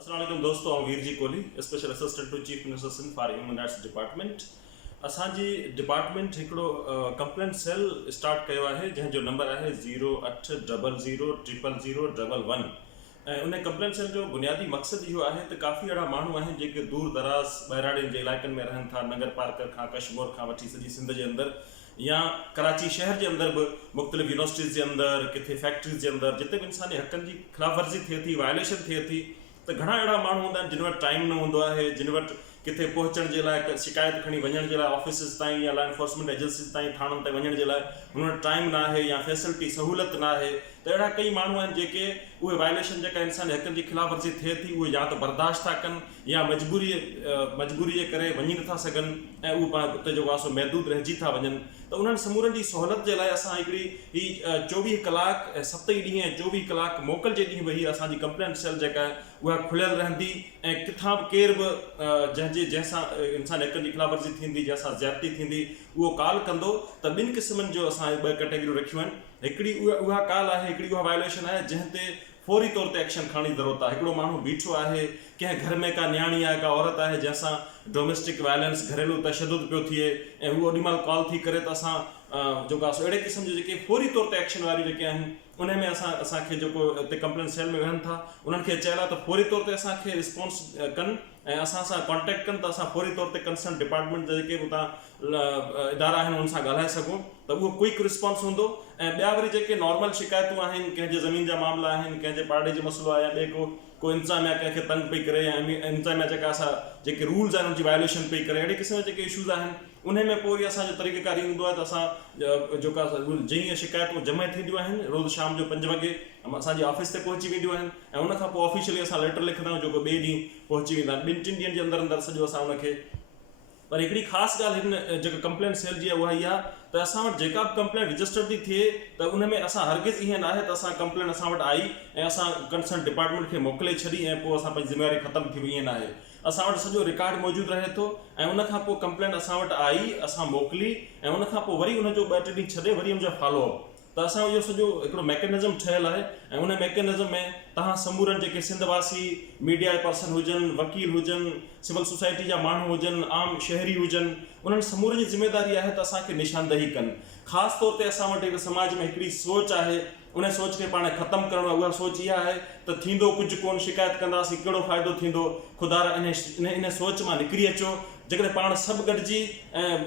अस्सलाम दोस्तों, आउं Veer ji Kohli, special assistant to chief minister for human rights department. असांजी डिपार्टमेंट हिकिड़ो कंप्लेंट सेल स्टार्ट कयो आहे जंहिंजो नंबर आहे 0800000011 ऐं उन कंप्लेंट सेल जो बुनियादी मक़सदु इहो आहे त काफ़ी अहिड़ा माण्हू आहिनि जेके दूर दराज़ ॿाहिराड़ियुनि जे इलाइक़नि में रहनि था, नगर पार्क खां कश्मीर खां वठी सॼी सिंध जे अंदरि या कराची शहर जे अंदरि बि मुख़्तलिफ़ यूनिवर्सिटीज़ जे अंदरि, किथे फैक्ट्रीज़ जे अंदरि जिते बि इंसानी हक़नि जी ख़िलाफ़ वर्ज़ी थिए थी, वायलेशन थिए थी, त घणा अहिड़ा माण्हू हूंदा आहिनि जिन वटि टाइम न हूंदो आहे, जिन वटि किथे पहुचण जे लाइ शिकायत खणी वञण जे लाइ ऑफिसिस ताईं या लॉ एनफोर्समेंट एजेंसीज़ ताईं थाणनि ताईं वञण जे लाइ हुन वटि टाइम न आहे या फैसिलिटी सहूलियत न आहे। त अहिड़ा कई माण्हू आहिनि जेके उहे वायलेशन जेका इंसानी हक़नि जी ख़िलाफ़ वर्ज़ी थिए थी उहे या त बर्दाश्त था कनि या मजबूरी जे करे वञी नथा सघनि ऐं उहे पाण उते जेको आहे सो महदूद रहिजी था वञनि। त उन्हनि समूरनि जी सहूलियत जे लाइ असां हिकिड़ी ही 24 कलाक ऐं 7 ॾींहं 24 कलाक मोकल जे ॾींहुं बि ही असांजी कंप्लेंट सेल जेका आहे उहा खुलियल रहंदी ऐं किथां बि केर बि जंहिंसां इंसानी हक़नि जी ख़िलाफ़ वर्ज़ी थींदी, जंहिंसां ज़्यादती थींदी, उहो कॉल कंदो। त ॿिनि क़िस्मनि जो असां 2 कैटेगरियूं रखियूं आहिनि। हिकिड़ी उहा कॉल आहे, हिकिड़ी उहा वायलेशन आहे जंहिं ते फौरी तौर ते एक्शन खणण जी ज़रूरत आहे। हिकिड़ो माण्हू बीठो आहे, कंहिं घर में का न्याणी आहे, का औरत आहे जंहिंसां डोमेस्टिक वायलेंस घरेलू तशद्दुद पियो थिए ऐं उहो ओॾी महिल कॉल थी करे त असां जेको आहे अहिड़े क़िस्म जे जेके फौरी तौर ते एक्शन वारियूं जेके आहिनि उन में असांखे जेको हिते कंप्लेंट सेल में वेहनि था उन्हनि खे चयल आहे त फौरी तौर ते असांखे रिस्पॉन्स कनि ऐं असां सां कॉन्टेक्ट कनि त असां फौरी तौर ते कंसर्न डिपार्टमेंट जा जेके उतां इदारा आहिनि उन्हनि सां ॻाल्हाए सघूं त उहो क्विक रिस्पॉन्स हूंदो। ऐं ॿिया वरी जेके नॉर्मल शिकायतूं आहिनि, कंहिंजे ज़मीन जा मामला आहिनि, कंहिंजे पाड़े जो मसइलो आहे या ॿिए को इंतज़ामिया कंहिंखे तंग पई करे या इंतज़ामिया जेका असां जेके रूल्स आहिनि उनजी वायलेशन पई करे, अहिड़े क़िस्म जे जेके इशूज़ आहिनि उन में पोइ वरी असांजो तरीक़ेकार ईंदो आहे त असां जेका जीअं शिकायतूं जमा थींदियूं आहिनि रोज़ु शाम जो 5 वॻे असांजी ऑफिस ते पहुची वेंदियूं आहिनि ऐं उनखां पोइ ऑफिशियली असां लेटर लिखंदा आहियूं जेको ॿिए ॾींहुं पहुची वेंदा आहिनि। 2-3 ॾींहंनि जे अंदरि सॼो असां उनखे। पर हिकिड़ी ख़ासि ॻाल्हि हिन जेका कंप्लेंट सेल जी आहे उहा इहा त असां वटि जेका बि कंप्लेंट रजिस्टर थी थिए त उन में असां हरगिज़ ईअं न आहे त असां कंप्लेंट असां वटि आई ऐं असां कंसर्न डिपार्टमेंट खे मोकिले छॾी ऐं पोइ असां पंहिंजी ज़िम्मेवारी ख़तमु थी वई, ईअं न आहे। असां वटि सॼो रिकॉर्ड मौजूदु रहे थो ऐं उनखां पोइ कंप्लेंट असां वटि आई, असां मोकिली ऐं उनखां पोइ वरी उनजो 2-3 ॾींहं छॾे वरी उनजो फॉलोअप। त असां इहो सॼो हिकिड़ो मैकेनिज़म ठहियलु आहे ऐं उन मैकेनिज़म में तव्हां समूरनि जेके सिंधवासी मीडिया पर्सन हुजनि, वकील हुजनि, सिविल सोसाइटी जा माण्हू हुजनि, आम शहरी हुजनि, उन्हनि समूरनि जी ज़िम्मेदारी आहे त असांखे निशानदही कनि। ख़ासि तौर ते असां वटि समाज में हिकिड़ी सोच आहे, उन सोच खे पाण ख़तमु करणो आहे। उहा सोच इहा आहे त थींदो कुझु कोन, शिकायत कंदासीं कहिड़ो फ़ाइदो थींदो, ख़ुदा इन सोच मां निकिरी अचो। जेकॾहिं पाण सभु गॾिजी ऐं